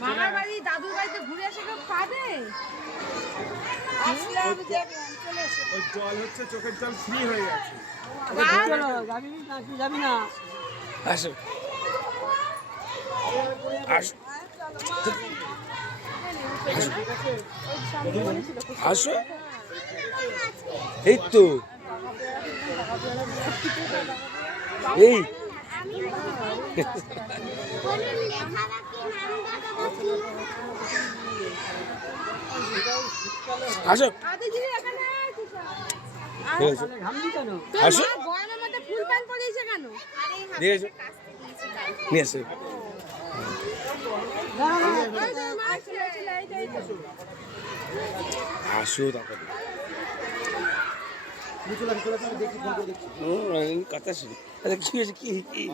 মামার বাড়ি দাদুর বাড়িতে ঘুরে এসে কেউ পাবে? ওই জল হচ্ছে চোখের জল ফ্রি হয়ে গেছে। যাবি না আসো আসো আসো এই তো এই আসো আসো গরমের মধ্যে ফুল প্যান্ট পরিয়েছে কেন? নিয়ে এসো নিয়ে এসো আসো তারপরে কথা শুনি কি কি